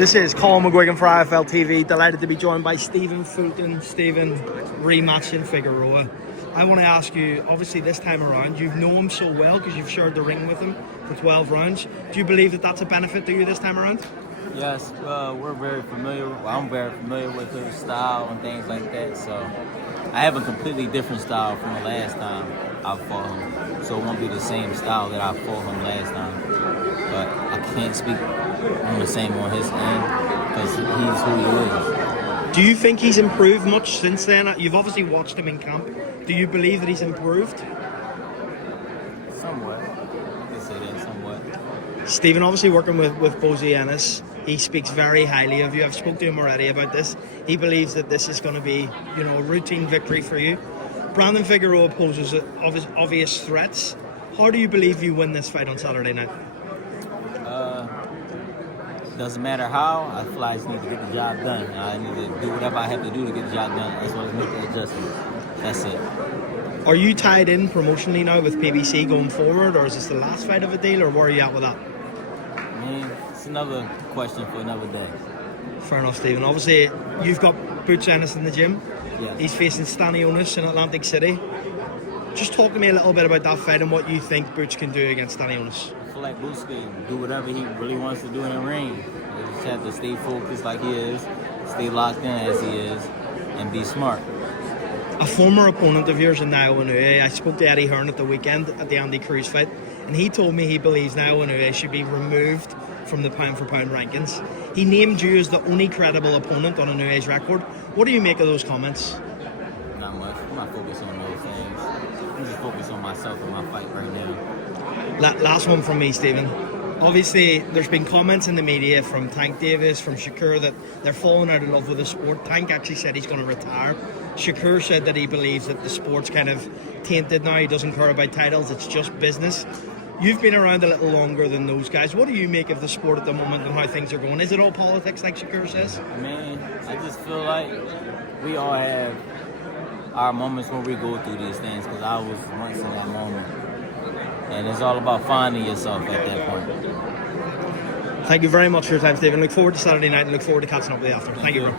This is Colin McGuigan for IFLTV. Delighted to be joined by Stephen Fulton. Stephen, rematch in Figueroa. I want to ask you, obviously this time around, you know him so well because you've shared the ring with him for 12 rounds. Do you believe that that's a benefit to you this time around? Yes, we're very familiar. Well, I'm very familiar with his style and things like that. So I have a completely different style from the last time I fought him. So it won't be the same style that I fought him last time. But I can't speak on the same on his end because he's who he is. Do you think he's improved much since then? You've obviously watched him in camp. Do you believe that he's improved? Somewhat. I can say that somewhat. Stephen, obviously working with Bozy Ennis, he speaks very highly of you. I've spoken to him already about this. He believes that this is going to be, a routine victory for you. Brandon Figueroa poses obvious threats. How do you believe you win this fight on Saturday night? Doesn't matter how. I feel like I just need to get the job done. I need to do whatever I have to do to get the job done, as well as make the adjustments. That's it. Are you tied in promotionally now with PBC going forward, or is this the last fight of a deal, or where are you at with that? I mean, it's another question for another day. Fair enough, Stephen. Obviously, you've got Butch Ennis in the gym. Yeah. He's facing Stanionis in Atlantic City. Just talk to me a little bit about that fight and what you think Butch can do against Stanionis. I feel like Butch can do whatever he really wants to do in the ring. He just have to stay focused like he is, stay locked in as he is, and be smart. A former opponent of yours in Naoya Inoue, I spoke to Eddie Hearn at the weekend at the Andy Cruz fight, and he told me he believes Naoya Inoue should be removed from the pound-for-pound rankings. He named you as the only credible opponent on Inoue's record. What do you make of those comments? Not much. I'm not focused on those things. I'm just focused on myself and my fight right now. Last one from me, Stephen. Obviously, there's been comments in the media from Tank Davis, from Shakur, that they're falling out of love with the sport. Tank actually said he's going to retire. Shakur said that he believes that the sport's kind of tainted now. He doesn't care about titles. It's just business. You've been around a little longer than those guys. What do you make of the sport at the moment and how things are going? Is it all politics, like Shakur says? I mean, I just feel like we all have our moments when we go through these things, because I was once in that moment. And it's all about finding yourself at that point. Thank you very much for your time, Stephen. Look forward to Saturday night and look forward to catching up with you after. Thank you, bro.